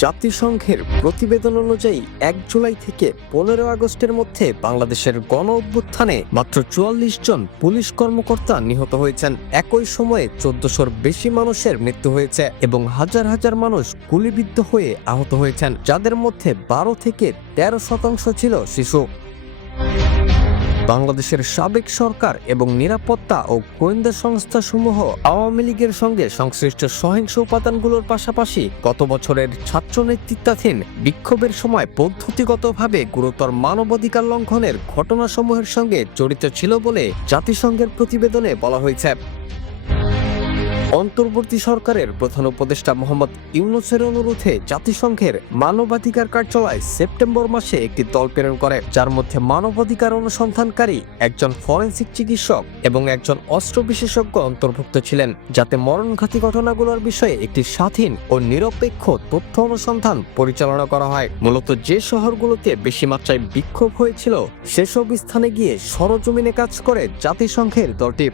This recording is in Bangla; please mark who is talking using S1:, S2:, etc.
S1: জাতিসংঘের প্রতিবেদন অনুযায়ী এক জুলাই থেকে পনেরো আগস্টের মধ্যে বাংলাদেশের গণ অভ্যুত্থানে মাত্র চুয়াল্লিশ জন পুলিশ কর্মকর্তা নিহত হয়েছেন। একই সময়ে চোদ্দশোর বেশি মানুষের মৃত্যু হয়েছে এবং হাজার হাজার মানুষ গুলিবিদ্ধ হয়ে আহত হয়েছেন, যাদের মধ্যে বারো থেকে তেরো শতাংশ ছিল শিশু। বাংলাদেশের সাবেক সরকার এবং নিরাপত্তা ও গোয়েন্দা সংস্থাসমূহ আওয়ামী লীগের সঙ্গে সংশ্লিষ্ট সহিংস উপাদানগুলোর পাশাপাশি গত বছরের ছাত্র নেতৃত্বাধীন বিক্ষোভের সময় পদ্ধতিগতভাবে গুরুতর মানবাধিকার লঙ্ঘনের ঘটনাসমূহের সঙ্গে জড়িত ছিল বলে জাতিসংঘের প্রতিবেদনে বলা হয়েছে। অন্তর্বর্তী সরকারের প্রধান উপদেষ্টা মোহাম্মদ ইউনুসের অনুরোধে জাতিসংঘের মানবাধিকার কার্যালয় সেপ্টেম্বর মাসে একটি দল প্রেরণ করে, যার মধ্যে মানবাধিকার অনুসন্ধানকারী একজন ফরেন্সিক চিকিৎসক এবং একজন অস্ত্র বিশেষজ্ঞ অন্তর্ভুক্ত ছিলেন, যাতে মরণঘাতী ঘটনাগুলোর বিষয়ে একটি স্বাধীন ও নিরপেক্ষ তথ্য অনুসন্ধান পরিচালনা করা হয়। মূলত যে শহরগুলোতে বেশি মাত্রায় বিক্ষোভ হয়েছিল, সেসব স্থানে গিয়ে সরজমিনে কাজ করে জাতিসংঘের দলটি।